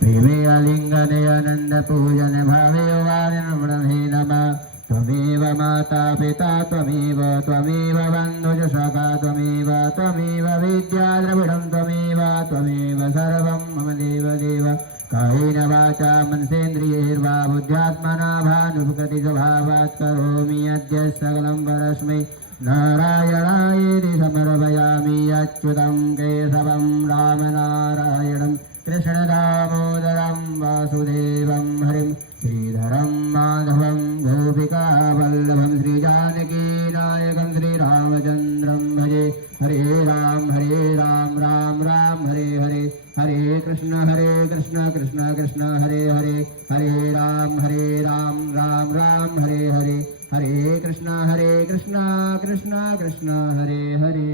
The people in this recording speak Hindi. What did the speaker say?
प्रेमे आलिङ्गने आनन्दपूजन भावे वारिणमृहे नमः त्वमेव माता पिता त्वमेव त्वमेव बन्धुजसखा त्वमेव त्वमेव विद्या द्रविडं त्वमेव सर्वं मम देवदेव कायेन वाचा मनसेन्द्रियैर्वा बुद्ध्यात्मना भानुभुकति स्वभावात् करोमि अद्य सकलं परस्मै नारायणायेति समर्पयामि अच्युतं केशवं रामनारायणं कृष्णदामोदरं वासुदेवं हरिं श्रीधरं माधवं गोपिकावल्लभं श्रीजानकीनायकं श्रीरामचन्द्रं भजे हरे राम राम राम हरे हरे हरे कृष्ण कृष्ण कृष्ण हरे हरे हरे राम राम राम हरे हरे हरे कृष्ण कृष्ण कृष्ण हरे हरे